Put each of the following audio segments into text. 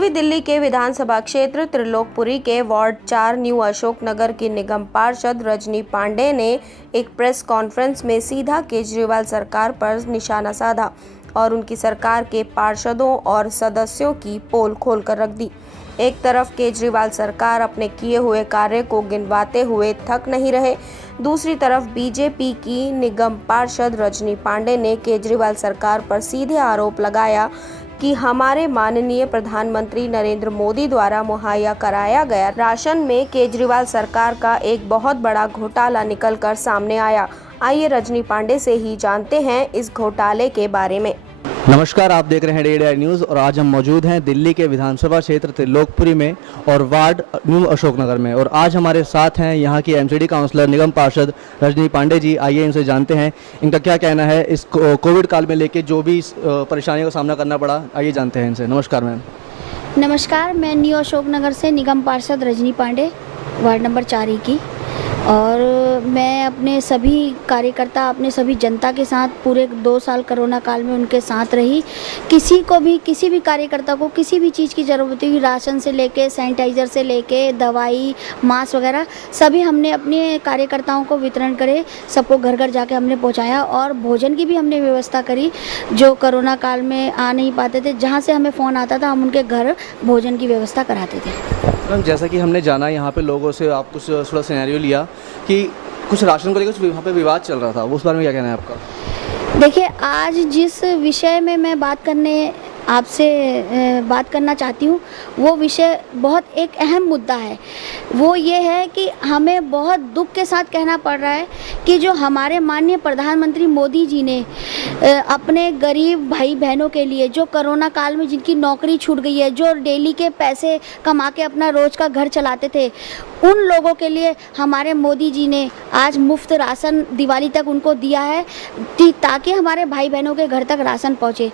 पूर्वी दिल्ली के विधानसभा क्षेत्र त्रिलोकपुरी के वार्ड 4 न्यू अशोक नगर की निगम पार्षद रजनी पांडे ने एक प्रेस कॉन्फ्रेंस में सीधा केजरीवाल सरकार पर निशाना साधा और उनकी सरकार के पार्षदों और सदस्यों की पोल खोलकर रख दी। एक तरफ केजरीवाल सरकार अपने किए हुए कार्य को गिनवाते हुए थक नहीं रहे, दूसरी तरफ बीजेपी की निगम पार्षद रजनी पांडे ने केजरीवाल सरकार पर सीधे आरोप लगाया कि हमारे माननीय प्रधानमंत्री नरेंद्र मोदी द्वारा मुहैया कराया गया राशन में केजरीवाल सरकार का एक बहुत बड़ा घोटाला निकलकर सामने आया। आइए रजनी पांडे से ही जानते हैं इस घोटाले के बारे में। नमस्कार, आप देख रहे हैं डेढ़ न्यूज़ और आज हम मौजूद हैं दिल्ली के विधानसभा क्षेत्र त्रिलोकपुरी में और वार्ड न्यू अशोक नगर में। और आज हमारे साथ हैं यहाँ की एमसीडी काउंसलर निगम पार्षद रजनी पांडे जी। आइए इनसे जानते हैं इनका क्या कहना है इस कोविड काल में लेके जो भी परेशानियों का सामना करना पड़ा। आइए जानते हैं इनसे। नमस्कार मैम। नमस्कार, मैं न्यू अशोक नगर से निगम पार्षद रजनी पांडे, वार्ड नंबर 4 की। और मैं अपने सभी कार्यकर्ता, अपने सभी जनता के साथ पूरे 2 साल कोरोना काल में उनके साथ रही। किसी भी कार्यकर्ता को किसी भी चीज़ की ज़रूरत हुई, राशन से लेके सैनिटाइज़र से लेके दवाई, मास्क वगैरह सभी हमने अपने कार्यकर्ताओं को वितरण करे, सबको घर घर जाके हमने पहुंचाया। और भोजन की भी हमने व्यवस्था करी, जो कोरोना काल में आ नहीं पाते थे, जहां से हमें फ़ोन आता था हम उनके घर भोजन की व्यवस्था कराते थे। मैम, जैसा कि हमने जाना यहाँ पे लोगों से, आप कुछ थोड़ा सिनेरियो लिया कि कुछ राशन को लेकर कुछ वहाँ पे विवाद चल रहा था, उस बारे में क्या कहना है आपका? देखिए, आज जिस विषय में मैं आपसे बात करना चाहती हूँ, वो विषय बहुत एक अहम मुद्दा है। वो ये है कि हमें बहुत दुख के साथ कहना पड़ रहा है कि जो हमारे माननीय प्रधानमंत्री मोदी जी ने अपने गरीब भाई बहनों के लिए, जो कोरोना काल में जिनकी नौकरी छूट गई है, जो डेली के पैसे कमा के अपना रोज का घर चलाते थे, उन लोगों के लिए हमारे मोदी जी ने आज मुफ्त राशन दिवाली तक उनको दिया है ताकि हमारे भाई बहनों के घर तक राशन पहुँचे।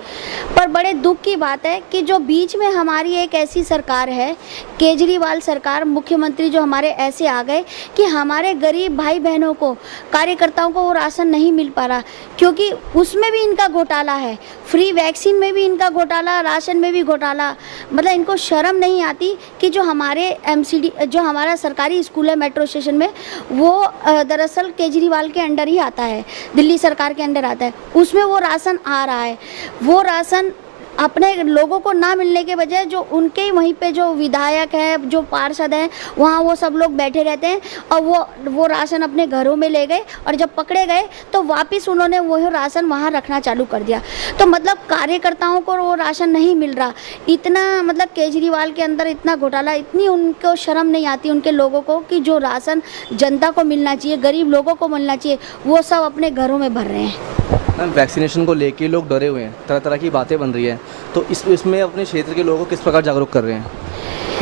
पर बड़े दुख की बात है कि जो बीच में हमारी एक ऐसी सरकार है, केजरीवाल सरकार, मुख्यमंत्री जो हमारे ऐसे आ गए कि हमारे गरीब भाई बहनों को, कार्यकर्ताओं को वो राशन नहीं मिल पा रहा, क्योंकि उसमें भी इनका घोटाला है। फ्री वैक्सीन में भी इनका घोटाला, राशन में भी घोटाला। मतलब इनको शर्म नहीं आती कि जो हमारे एमसीडी, जो हमारा सरकारी स्कूल है मेट्रो स्टेशन में, वो दरअसल केजरीवाल के अंडर ही आता है, दिल्ली सरकार के अंडर आता है। उसमें वो राशन आ रहा है। वो राशन अपने लोगों को ना मिलने के बजाय जो उनके वहीं पे जो विधायक है, जो पार्षद हैं, वहाँ वो सब लोग बैठे रहते हैं और वो राशन अपने घरों में ले गए, और जब पकड़े गए तो वापस उन्होंने वही राशन वहाँ रखना चालू कर दिया। तो मतलब कार्यकर्ताओं को वो राशन नहीं मिल रहा। इतना मतलब केजरीवाल के अंदर इतना घोटाला, इतनी उनको शर्म नहीं आती उनके लोगों को कि जो राशन जनता को मिलना चाहिए, गरीब लोगों को मिलना चाहिए, वो सब अपने घरों में भर रहे हैं। मैम, वैक्सीनेशन को लेके लोग डरे हुए हैं, तरह तरह की बातें बन रही हैं, तो इसमें अपने क्षेत्र के लोगों को किस प्रकार जागरूक कर रहे हैं?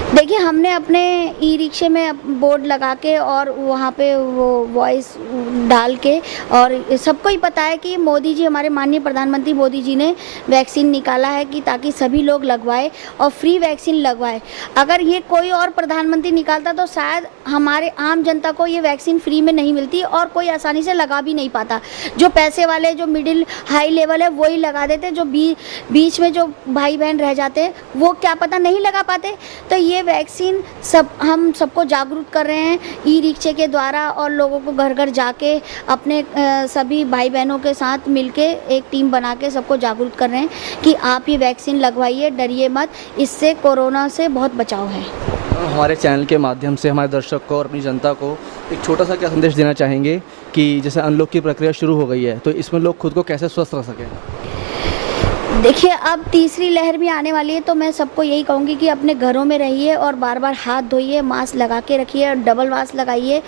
देखिए, हमने अपने ई रिक्शे में बोर्ड लगा के और वहाँ पे वो वॉइस डाल के, और सबको ही पता है कि मोदी जी, हमारे माननीय प्रधानमंत्री मोदी जी ने वैक्सीन निकाला है कि ताकि सभी लोग लगवाए और फ्री वैक्सीन लगवाए। अगर ये कोई और प्रधानमंत्री निकालता तो शायद हमारे आम जनता को ये वैक्सीन फ्री में नहीं मिलती और कोई आसानी से लगा भी नहीं पाता। जो पैसे वाले, जो मिडिल हाई लेवल है, वही लगा देते। जो बीच में जो भाई बहन रह जाते हैं, वो क्या पता नहीं लगा पाते। तो ये वैक्सीन हम सबको जागरूक कर रहे हैं ई रिक्शे के द्वारा, और लोगों को घर घर जाके अपने सभी भाई बहनों के साथ मिलके एक टीम बना के सबको जागरूक कर रहे हैं कि आप ये वैक्सीन लगवाइए, डरिए मत, इससे कोरोना से बहुत बचाव है। हमारे चैनल के माध्यम से हमारे दर्शक को और अपनी जनता को एक छोटा सा क्या संदेश देना चाहेंगे कि जैसे अनलॉक की प्रक्रिया शुरू हो गई है, तो इसमें लोग खुद को कैसे स्वस्थ रख सकें? देखिए, अब तीसरी लहर भी आने वाली है, तो मैं सबको यही कहूँगी कि अपने घरों में रहिए और बार बार हाथ धोइए, मास्क लगा के रखिए और डबल मास्क लगाइए,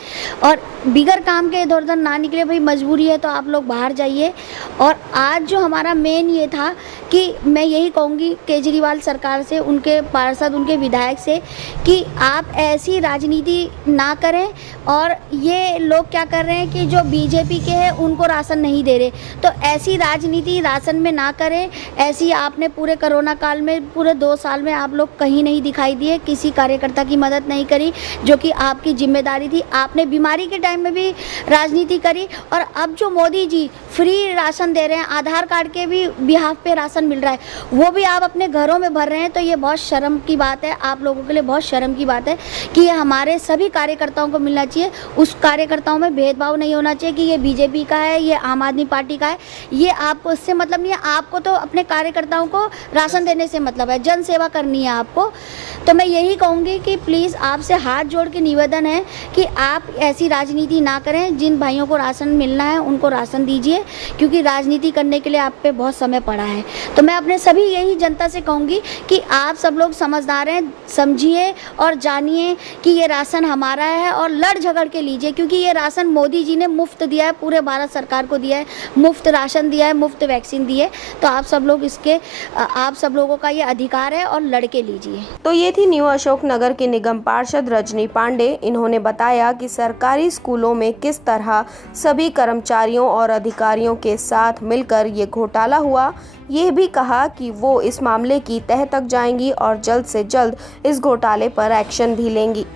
और बिगर काम के इधर उधर ना निकले। भाई मजबूरी है तो आप लोग बाहर जाइए। और आज जो हमारा मेन ये था कि मैं यही कहूँगी केजरीवाल सरकार से, उनके पार्षद, उनके विधायक से, कि आप ऐसी राजनीति ना करें। और ये लोग क्या कर रहे हैं कि जो बीजेपी के हैं उनको राशन नहीं दे रहे, तो ऐसी राजनीति राशन में ना करें। ऐसी आपने पूरे कोरोना काल में पूरे 2 साल में आप लोग कहीं नहीं दिखाई दिए, किसी कार्यकर्ता की मदद नहीं करी जो कि आपकी जिम्मेदारी थी। आपने बीमारी के टाइम में भी राजनीति करी और अब जो मोदी जी फ्री राशन दे रहे हैं, आधार कार्ड के भी बिहाफ पे राशन मिल रहा है, वो भी आप अपने घरों में भर रहे हैं, तो ये बहुत शर्म की बात है। आप लोगों के लिए बहुत शर्म की बात है कि ये हमारे सभी कार्यकर्ताओं को मिलना चाहिए। उस कार्यकर्ताओं में भेदभाव नहीं होना चाहिए कि ये बीजेपी का है, ये आम आदमी पार्टी का है। ये आपको इससे मतलब नहीं है। आपको तो अपने कार्यकर्ताओं को राशन देने से मतलब है, जन सेवा करनी है आपको। तो मैं यही कहूँगी कि प्लीज़ आपसे हाथ जोड़ के निवेदन है कि आप ऐसी राजनीति ना करें। जिन भाइयों को राशन मिलना है उनको राशन दीजिए, क्योंकि राजनीति करने के लिए आप पे बहुत समय पड़ा है। तो मैं अपने सभी यही जनता से कहूँगी कि आप सब लोग समझदार हैं, समझिए और जानिए कि ये राशन हमारा है और लड़ झगड़ के लीजिए, क्योंकि ये राशन मोदी जी ने मुफ्त दिया है, पूरे भारत सरकार को दिया है, मुफ्त राशन दिया है, मुफ्त वैक्सीन दी है। तो आप सब लोग आप सब लोगों का ये अधिकार है और लड़ के लीजिए। तो ये थी न्यू अशोकनगर की निगम पार्षद रजनी पांडे। इन्होंने बताया कि सरकारी स्कूलों में किस तरह सभी कर्मचारियों और अधिकारियों के साथ मिलकर ये घोटाला हुआ। ये भी कहा कि वो इस मामले की तह तक जाएंगी और जल्द से जल्द इस घोटाले पर एक्शन भी लेंगी।